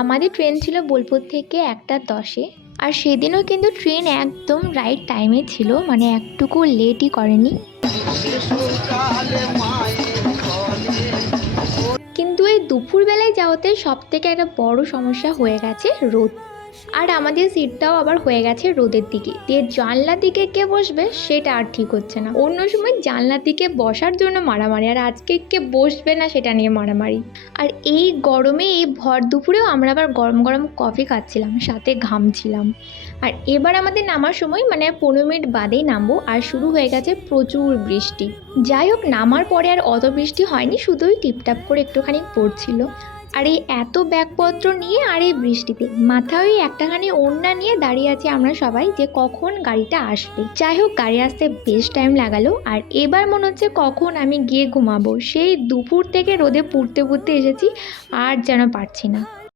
আমাদের ট্রেন ছিল বোলপুর থেকে 1:10-এ। আর সেদিনও কিন্তু ট্রেন একদম রাইট টাইমে ছিল, মানে একটুকু লেটই করেনি। কিন্তু এই দুপুরবেলায় যাওয়াতে সবথেকে একটা বড় সমস্যা হয়ে গেছে রোদ। আর আমাদের সিটটাও আবার হয়ে গেছে রোদের দিকে, দিয়ে জানলার দিকে কে বসবে সেটা আর ঠিক হচ্ছে না। অন্য সময় জানলার দিকে বসার জন্য মারামারি, আর আজকে কে বসবে না সেটা নিয়ে মারামারি। আর এই গরমে এই ভর দুপুরেও আমরা আবার গরম গরম কফি খাচ্ছিলাম, সাথে ঘামছিলাম। আর এবার আমাদের নামার সময় মানে 15 মিনিট বাদেই নামবো, আর শুরু হয়ে গেছে প্রচুর বৃষ্টি। যাই হোক, নামার পরে আর অত বৃষ্টি হয়নি, শুধুই টিপটাপ করে একটুখানি পড়ছিল। আর এই এত ব্যাগপত্র নিয়ে আর এই বৃষ্টিতে মাথায় ওই একটাখানি ওড়না নিয়ে দাঁড়িয়ে আছি আমরা সবাই, যে কখন গাড়িটা আসবে। যাই হোক, গাড়ি আসতে বেশ টাইম লাগালো। আর এবার মনে হচ্ছে কখন আমি গিয়ে ঘুমাবো, সেই দুপুর থেকে রোদে পুড়তে পুড়তে এসেছি, আর যেন পারছি না।